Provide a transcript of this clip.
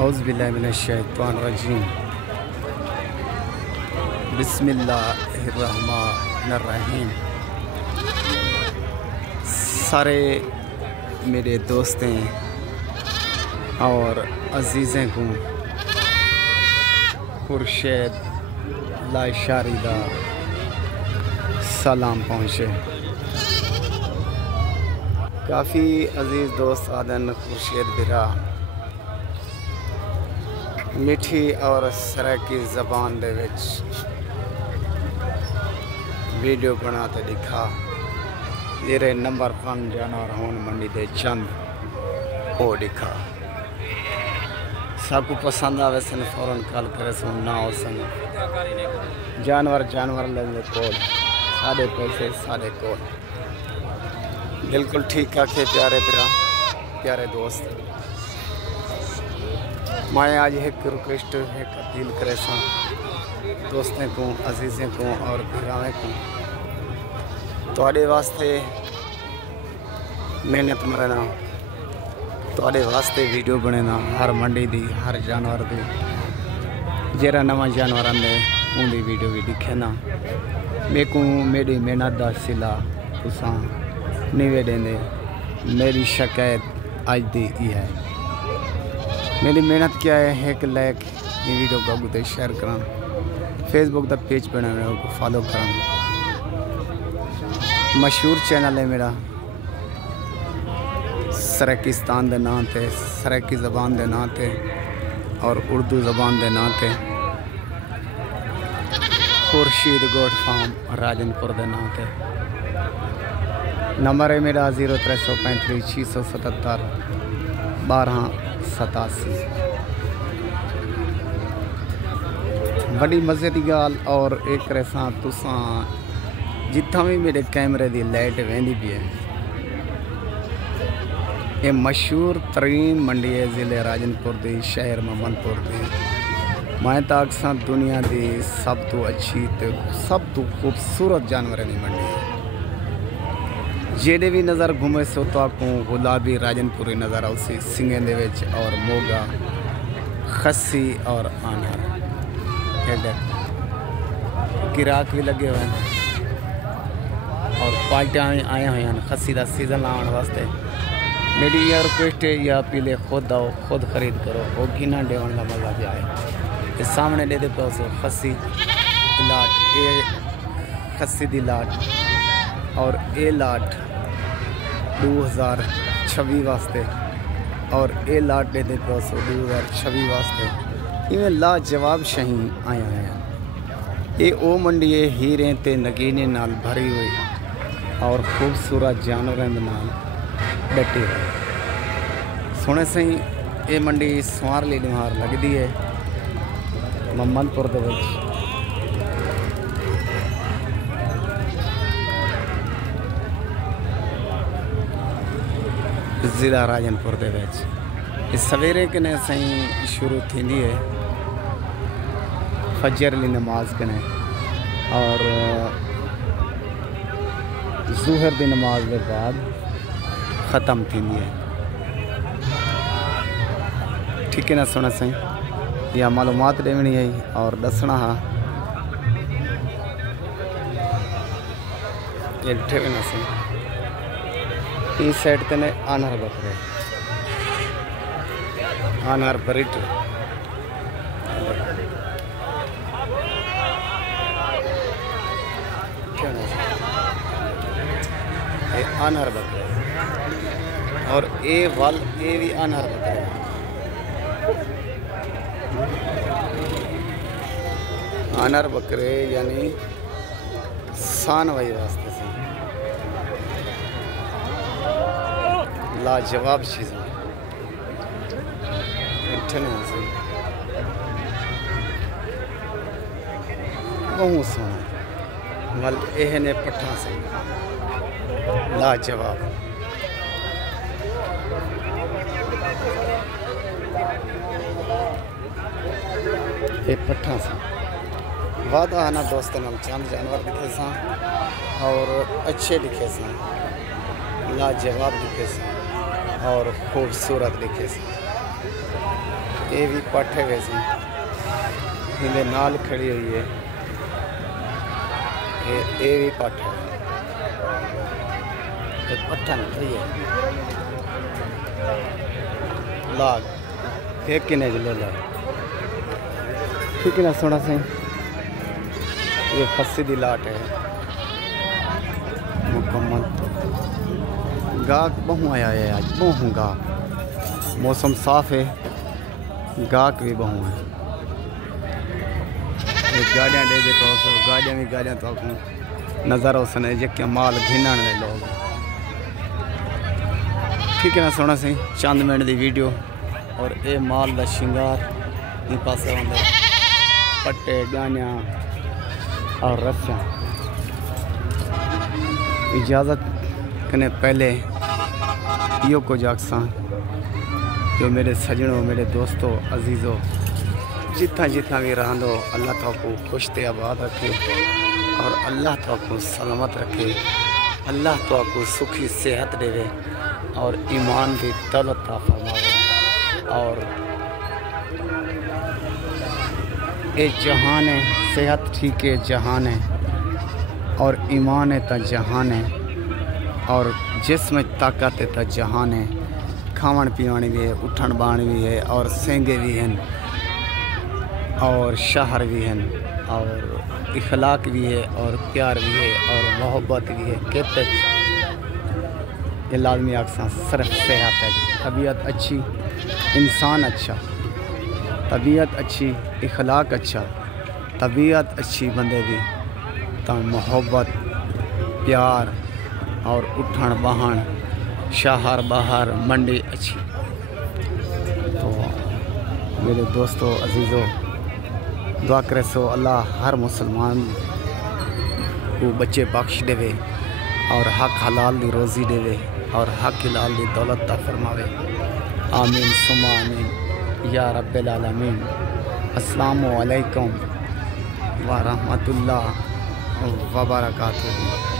औज़ुबिल्लाहिमिनश्शैतानिर्रजीम बिस्मिल्लाहिर्रहमानिर्रहीम। सारे मेरे दोस्तें और अजीज़ें को खुर्शेद लाशारी दा सलाम पहुँचे। काफ़ी अजीज़ दोस्त आदन खुर्शेद बिरा मीठी और सराकी ज़बान दे विच वीडियो बनाते दिखा जेरे नंबर 1 जानवर होन मंडी दे चंद ओ दिखा सबको पसंद आवे सन फौरन कॉल करे सुन ना हो सन जानवर ले कोल साढ़े पैसे साढ़े कोल बिल्कुल ठीक आखे प्यारे बिरा प्यारे दोस्त। मैं आज एक रिक्वेस्ट एक अपील करे सा दोस्तों को अजीज़ों को और भिरावें को तुहाडे वास्ते मेहनत मरना तुहाडे वास्ते वीडियो बनेना हर मंडी दी हर जानवर दी जेरा नवा जानवर आंदे उनकी वीडियो भी दिखे ना मेरे को मेरी मेहनत का सिला तुसा नहीं वे देंदे। मेरी शिकायत आज दी है मेरी मेहनत क्या है एक लाइक ये वीडियो को आगे शेयर करा फेसबुक का पेज बना को फॉलो करा मशहूर चैनल है मेरा सराकिस्तान के नाम पे सराकी ज़बान के नाम पे और उर्दू ज़बान के नाम पे खुर्शीद गोट फार्म राजनपुर के नाम पे नंबर है मेरा 0335 677 1287। बड़ी मज़े की गाल और एक तरह तुसा जितना भी मेरे कैमरे की लाइट वेंदी भी है ये मशहूर तरीन मंडी है ज़िले राजनपुर की शहर मोहम्मदपुर की। मैं तो अक्सर दुनिया की सब तो अच्छी तो सब तो खूबसूरत जानवर की मंडी है जेडे भी नज़र घूमे सो तो आपको गुलाबी राजनपुरी नज़र आउसी सिंगे दे विच और मोगा खस्सी और आनर गिराक भी लगे हुए हैं और पार्टियाँ आए हुए हैं खस्सी का सीजन आने वास्ते। मेरी यह रिक्वेस्ट है या पीले खुद आओ खुद खरीद करो वो गिना डेवन का मजा भी आए। इस सामने दे पाओ सो खस्सी लाट ए खस्सी दी लाट और ए लाट 2026 वास्ते और ए लाट दे पाओ सो 2026 वास्ते इवें लाजवाब शही आया हैं। ये ओ मंडी है हीरे ते नगीने नाल भरी हुई और खूबसूरत जानवरों के नाल डटी है। सोने सही ये मंडी सवारली निहार लगती है मोहम्मदपुर दे विच। ज़िला राजनपुर दे विच सवेरे कने सही शुरू थींदी है फजर ली नमाज कने और ज़ुहर दी नमाज के बाद ख़त्म थींदी है। ठीक है ना सुना सही या मालूमात देनी है और दसना हा ये ॾिठे भी ना सही इस साइड ते ने आनर बकरे आनर बरिट आनर बकरे और ए वाल ए भी आनर बकरे आनर बकरे यानी सान वही वास्ते से लाजवाब चीज़ बहुत सोना मल एह ने पट्ठा से लाजवाब ये पट्ठा से वादा आना दोस्तों नाल चंद जानवर दिखे सा और अच्छे दिखे सा लाजवाब दिखे सा और खूबसूरत दिखे सा। ये भी पट्ठे वैसे इनके नाल खड़ी हुई है। ये भी पट्ठ है, पट्ठा नहीं है लाग एक किने ले ला ठीक है ना। सोना से ये फस्सी दी लाट है मुकम्मल। गाहक बहु आया है आज, बहु गाहक, मौसम साफ है, गाहक भी बहु है। गाड़ियाँ दे दे तो गाड़ियाँ तो नज़र उसने जो माल घिनण ले लोग ठीक है ना। सोना सी चंद मिनट की वीडियो और ये माल का श्रृंगार पास पट्टे गानियाँ और रस्सा। इजाज़त करने पहले यो को जागसा जो मेरे सजनों, मेरे दोस्तों, अजीज़ों, जितना जितना भी रहंदो अल्लाह ताको खुश ते आबाद रखे और अल्लाह ताको सलामत रखे। अल्लाह ताको सुखी सेहत देवे और ईमान की दौलत अता फरमावे। और ये जहान है, सेहत ठीक है जहान है, और ईमान है तो जहान है, और जिस्म ताकत है तो जहान है। खावन पीवन भी है, उठन बहन भी है, और सेंगे भी हैं, और शहर भी हैं, और इखलाक भी है, और प्यार भी है, और मोहब्बत भी है। कहते ये लाजमी अक्सर सिर्फ सेहत है। तबीयत अच्छी, इंसान अच्छा, तबीयत अच्छी, इखलाक अच्छा, तबीयत अच्छी बंदे भी तो मोहब्बत, प्यार और उठन बहन, शहर बाहर मंडी अच्छी। तो मेरे दोस्तों, अजीज़ों, दुआ करे सो अल्लाह हर मुसलमान को बच्चे बख्श देवे और हक हलाल दी रोज़ी देवे और हक हलाल दी दौलत ता फरमावे। आमीन सुम्मा आमीन या रब्बिल आलमीन। अस्सलामु अलैकुम व रहमतुल्लाह व बरकातुहू।